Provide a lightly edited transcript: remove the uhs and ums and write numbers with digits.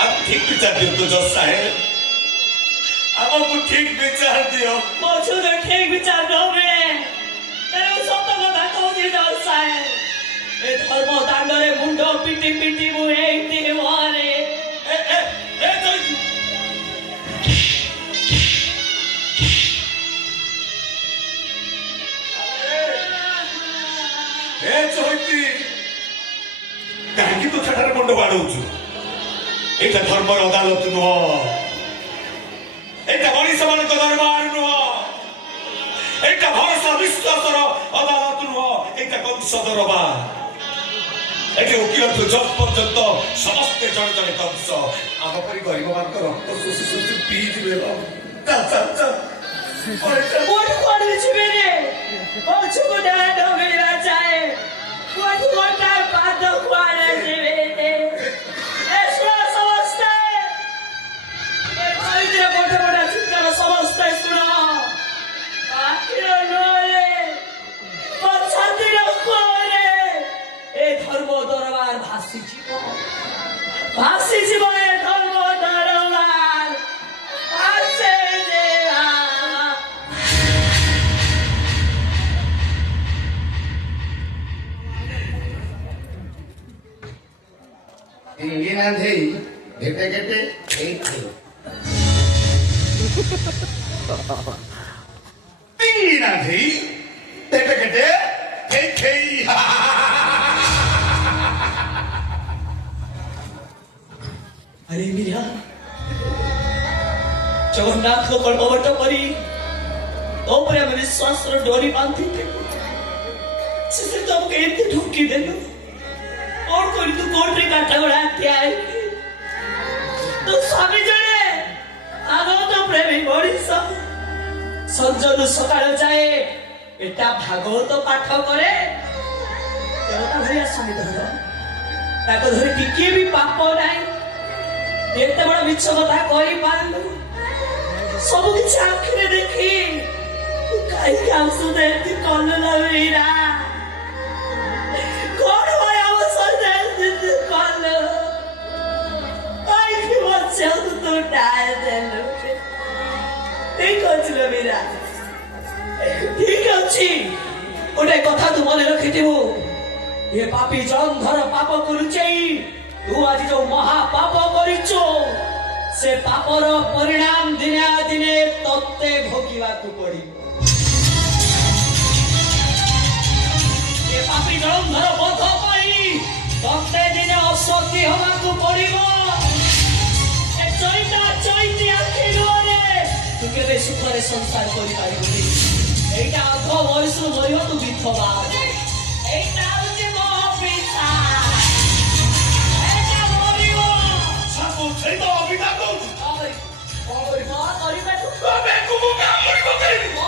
आप ठीक विचार दियो तो जज साहेब आपको ठीक विचार दियो मछुरे ठीक विचार दोगे तेरे सत कथा कहूची जज साहेब ए धर्म दांडरे मुंड पिटी पिटी मु एइति मारे ए जय ए चोइती काहे तो छटारे मुंड बाडौछु एटा धर्मर अदालत नुह एटा मनीष मानक दरबार नुह एटा भरोसा विश्वासर अदालत नुह एटा कंस दरबार एटे वकील तो जज पर्यंत समस्त जन जन कंस आम परी गरीब मान रक्त शोषि शोषि पी जिबे चल चल चल मोट कोड छिबे रे मछु को डा डोगरी राजाए मोट मोटा पाद कोड छिबे रे एसरा समस्त ए पवित्र मोटा मोटा चित्तर समस्त सुनो आखिर नोरे पछातिर कोरे ए धर्म दरबार भासी जीव ए धर्म दरबार भासे देवा इंगिना धेई घेटे घेटे एइथे इंगिना धेई घेटे घेटे एइथे अरे मीरा जगन्नाथ को कल्पवट परी ओपरे में विश्वास रो डोरी बांधी थे सिसे तो कहते ढुकी देलो और कोई तू कोर्ट रे काटा उड़ाते आए तो स्वामी जने आगो तो प्रेमी बड़ी सब संजन सकाळ जाए एटा भागवत पाठ करे देवता भरिया स्वामी धर ताको धरे टिके भी पाप नाही एते बड़ मिछ कथा कहि पारलु सब किछ आखिरे देखि काई काम सुने ती कल्लु ना मीरा कोन होय अवसर दे कल्लु आई कि बच्चे तो डाल देलु ठीक अछि मीरा ठीक अछि ओटे कथा तू मने रखिथिबु ये पापी जंधर पाप करूचै तू आज जो महापाप करिचो से पापर परिणाम दिने दिने तत्ते भोगिबा को पड़ी ये पापी जंधर बोध पाई तत्ते दिने अशक्ति होबा को पड़िबो ए चैता चैती आखि रे तू केबे सुखरे संसार करि पारिबो एटा अध बयस मरियो तू विधवा एटा होचे महापिता छेतो अभिता को और करी बैठो मैं को काम करिबो